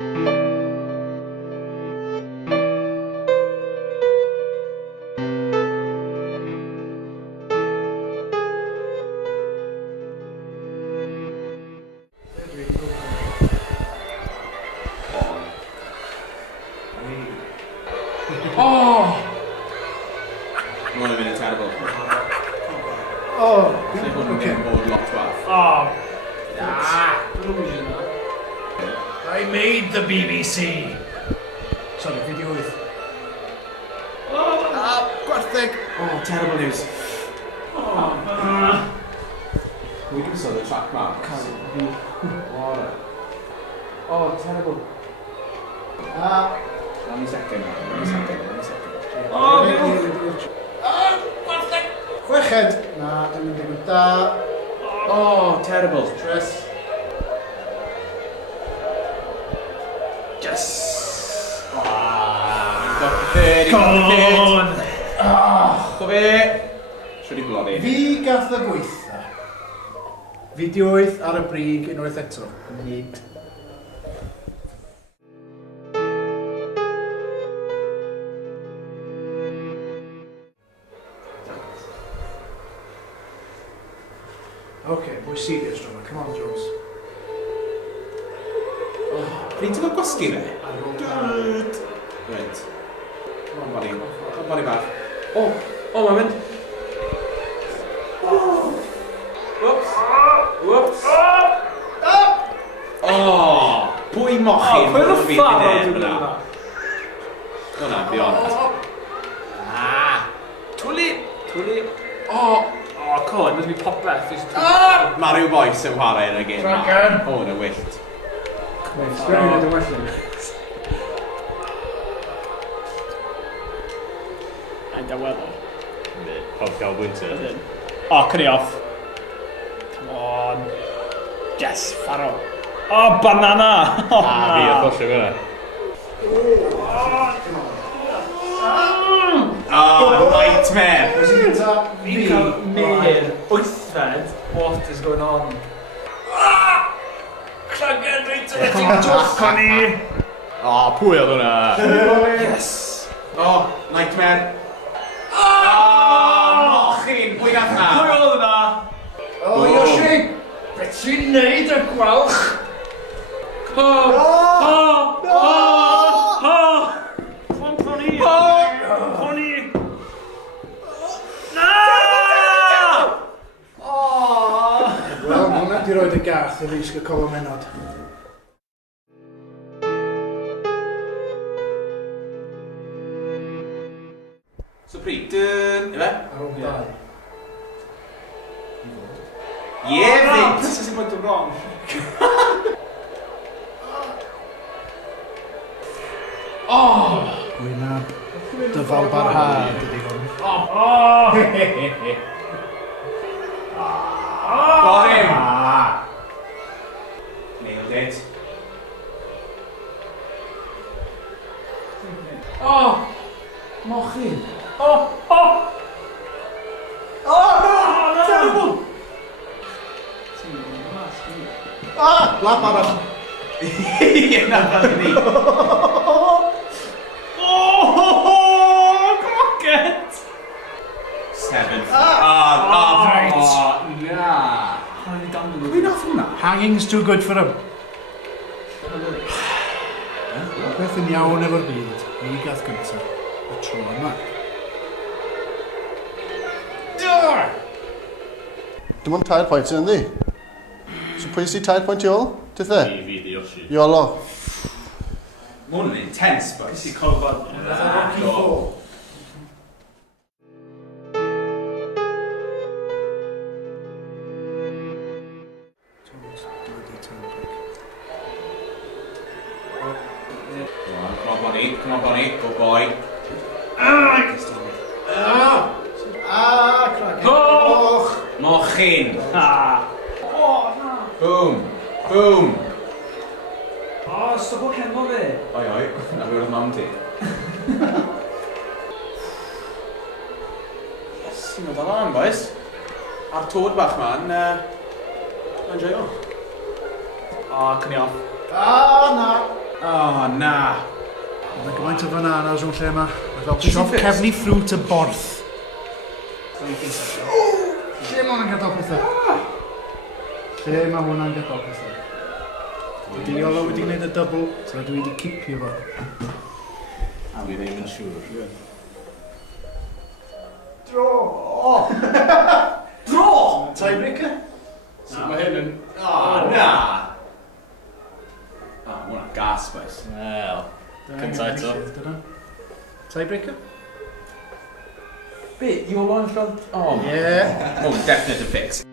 Oh! Mae'n mynd yn terrible. Oh, Neu hwn yn mynd bod lot wath. Oh. I made the BBC. Sorry, Fideo Wyth. Gwartheg! Oh, terrible news. We can sort the track mark. Oh, terrible. Let me second. Gwartheg! Chweched. Na, dim yn digwydd da. Oh, terrible. Stress. Yes! Got the third. Come on! Go fe! Siwr i bloddi. Fi gath y gweitha. Fideo Wyth ar y brig unwaith eto. Nid. Okay, boy serious drama. Come on, Jones. Pryd ti'n gwasgu fe? Good. Right. Come on, body bach. Oh, mae'n mynd. Whoops. Whoops. Oh, pwy mochyn? Pwy oedd y ffar o'n dwi'n hwnna? Hwna, beyond. Twli! Oh, come on, there's me popeth. Mario Boyce yn chwarae yn y gêm. Dragon! Oh, yn y wyllt. Sgwrdd yn y welly. A'n dawello. Pob gael bwyntio. O, cynni off. Come on. Yes, faro. Oh, banana! Oh, Fi a ddosio gwna. Oh, nightmare! Fi'n cael mir, wythfed, what is going on? Cragen, reit yn eich twff! Connie! O, pwy oedd hwnna? Yes! Oh, nightmare! Oh, mochyn! Pwy gath na? Pwy oedd yna? O, Yoshi! Beth ti'n neud y gwalch? Wel, mae hwnna di roed y garth i risg y colo menod. So pryd, dyn... Ife? Ar ôl dau. Ie, fyd! This isn't going to wrong. Oh! Gwynab. Dyfal barhad ydi hwn. Got him! Nailed it. Oh! Mochyn! Terrible! Lap arall. Ie, na, fath i ni. Crockett! Seventh. Right. Na. Pwy nath hwnna? Hanging's too good for him. Beth yn iawn efo'r byd, ni gath gyntaf, y tro yma. Dim ond 3 pwynt yn ddi. So pwy sy'n 3 pwynt i ôl? Dyth e? Fi di Yoshi. Iolo. Mae hwn yn intense, boys. Ys i colfod. Rocky Four. Come on, Bonnie. Good boy. Cragen. Och! Mochyn. Oh, Boom. Boom. stop o cenno fi. Oi, na fi wrth mam ti. Yes, ti'n dod lan, boys. A'r tŵr bach ma'n joio. O, cynni off. Na. O, na. Mae gymaint o bananas o'n lle yma. Mae fel Easy siop fix. cefni ffrwt y borth. Lle mae hwnna'n gadael pethau? Lle mae hwnna'n gadael pethau? Wedi Iolo wedi gwneud y double, so dwi wedi cipio fo. Dwi ddim yn siŵr. Dro! Dro! Tiebreaker? So mae hyn yn... O, na. O, ma' hwnna'n gas, boys. Wel, cynta eto. Tiebreaker? Be, Iolo yn llod? O, Yeah. oh, definite fix.